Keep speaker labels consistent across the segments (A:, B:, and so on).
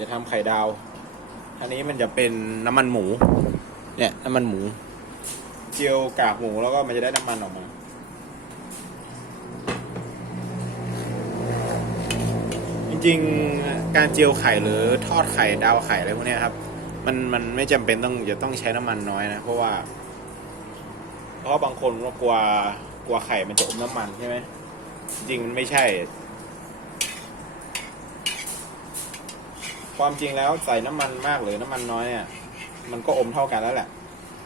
A: จะทำไข่ดาว อันนี้มันจะเป็นน้ำมันหมู เนี่ยน้ำมันหมู เจียวกากหมูแล้วก็มันจะได้น้ำมันออกมา จริงๆการเจียวไข่หรือทอดไข่ดาวไข่อะไรพวกนี้ครับ มันมันไม่จำเป็นต้องจะต้องใช้น้ำมันน้อยนะ เพราะว่า เพราะบางคนก็กลัวกลัวไข่มันจะอมน้ำมันใช่ไหมจริงมันไม่ใช่ ความจริงแล้วใส่น้ำมันมากหรือน้ำมันน้อยเนี่ยมันก็อมเท่ากันแล้วแหละ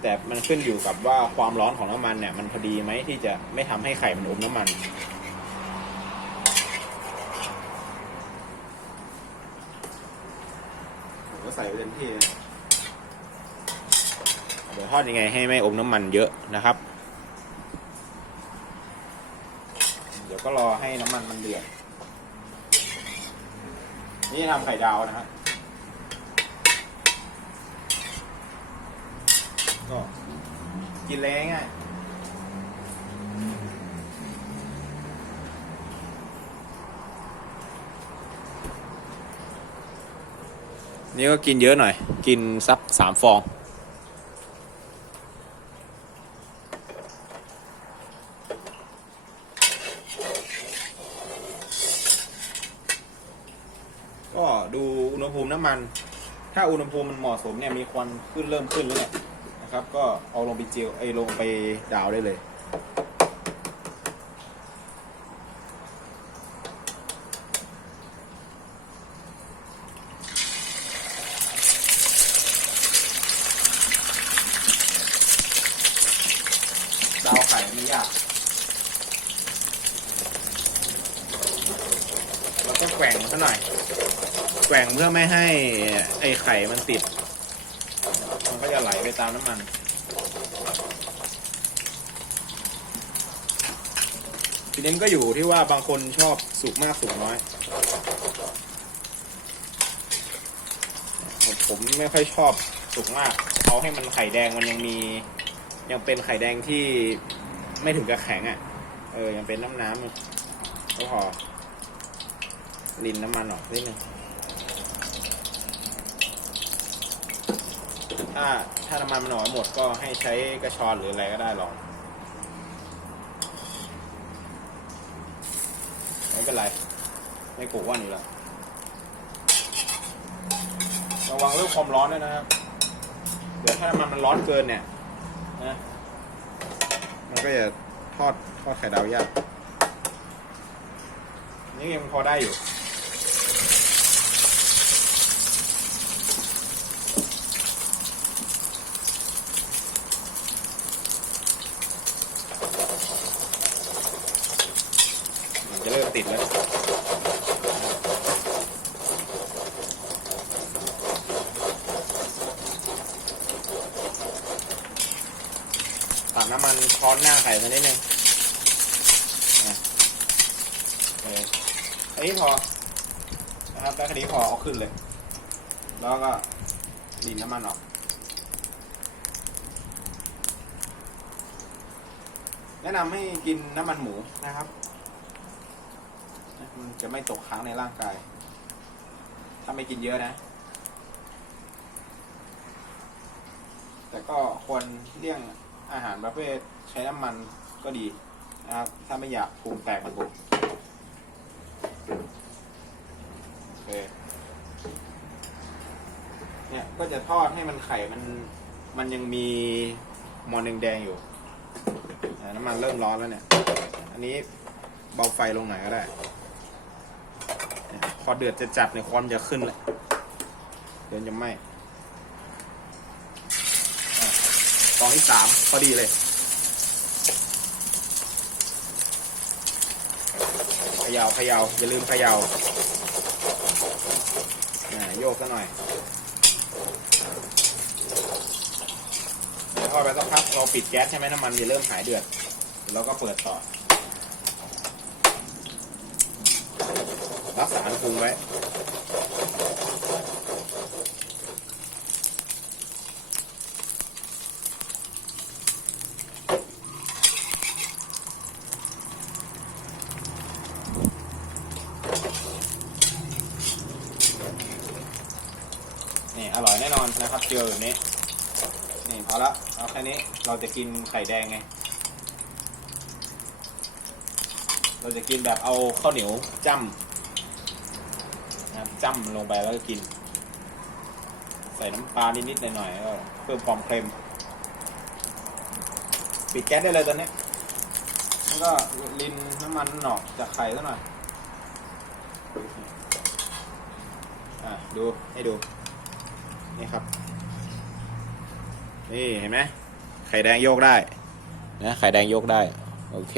A: แต่มันขึ้นอยู่กับว่าความร้อนของน้ำมันเนี่ย มันพอดีไหมที่จะไม่ทำให้ไข่มันอมน้ำมันผมก็ใส่ไปเต็มที่นะเดี๋ยวทอดยังไงให้ไม่อมน้ำมันเยอะนะครับ เดี๋ยวก็รอให้น้ำมันมันเดือดนี่ทำไข่ดาวนะครั ก็กินเลยง่ายๆนี่ก็กินเยอะหน่อย กินสักสามฟอง ก็ดูอุณหภูมิน้ำมัน ถ้าอุณหภูมิมันเหมาะสมเนี่ยมีควันขึ้นเริ่มขึ้นแล้วเนี่ย นะครับ ก็เอาลงไปเจียวไอ้ลงไปดาวได้เลย ดาวไข่ไม่ยากเราก็แกว่งมันซะหน่อย แกว่งเพื่อไม่ให้ไอ้ไข่มันติด จะไหลไปตามน้ำมัน ทีนี้นก็อยู่ที่ว่าบางคนชอบสุกมากสุกน้อย ผมไม่ค่อยชอบสุกมาก เอาให้มันไข่แดงมันยังมี ยังเป็นไข่แดงที่ไม่ถึงกับแข็งอะ เออ ยังเป็นน้ำน้ำก็พอลินน้ำมันออกนิดนึงาถ้าน้ำมันมันออกหมดก็ให้ใช้กระชอนหรืออะไรก็ได้ลองไม่เป็นไร ไม่กลัวว่านี่แล้วระวังเรื่องความร้อนด้วยนะครับ เดี๋ยวถ้าน้ำมันมันร้อนเกินเนี่ยนะมันก็จะทอดทอดไข่ดาวยากนี่ยังพอได้อยู่ มันจะ เริ่มติดแล้วตักน้ำมันช้อนหน้าไข่มานิดนึงนะโอเคอันนี้พอ นะครับได้แค่นี้พอเอาขึ้นเลย แล้วก็ดินน้ำมันออก แนะนำให้กินน้ำมันหมูนะครับ จะไม่ตกค้างในร่างกาย ถ้าไม่กินเยอะนะ แต่ก็ควรเลี่ยงอาหารประเภทใช้น้ำมันก็ดีนะครับ ถ้าไม่อยากภูมิแตกมันบุกโอเคเนี่ยก็จะทอดให้มันไข่มันมันยังมีมอนแดงๆอยู่น้ำมันเริ่มร้อนแล้วเนี่ย อันนี้เบาไฟลงหน่อยก็ได้ พอเดือดจะจัดเนี่ยควันจะขึ้นเลยเดี๋ยวจะไหม้อะฟองที่สามพอดีเลยขยาวขยาวอย่าลืมขยาวโยกซะหน่อยทอดไปสักพักเราปิดแก๊สใช่ไหมน้ำมันจะเริ่มหายเดือดเราก็เปิดต่อ รักษาอุณหภูมิไว้นี่อร่อยแน่นอนนะครับเจียวแบบนี้ นี่พอละเอาแค่นี้เราจะกินไข่แดงไง เราจะกินแบบเอาข้าวเหนียวจ้ำ นะครับจ้ำลงไปแล้วก็กิน ใส่น้ำปลานิดๆหน่อยๆก็เพิ่มความเค็มปิดแก๊สได้เลยตอนนี้แล้วก็ลินน้ำมันหนอกจากไข่ซะหน่อยอะดูให้ดู นี่ครับ นี่เห็นไหมไข่แดงโยกได้นะไข่แดงโยกได้ โอเค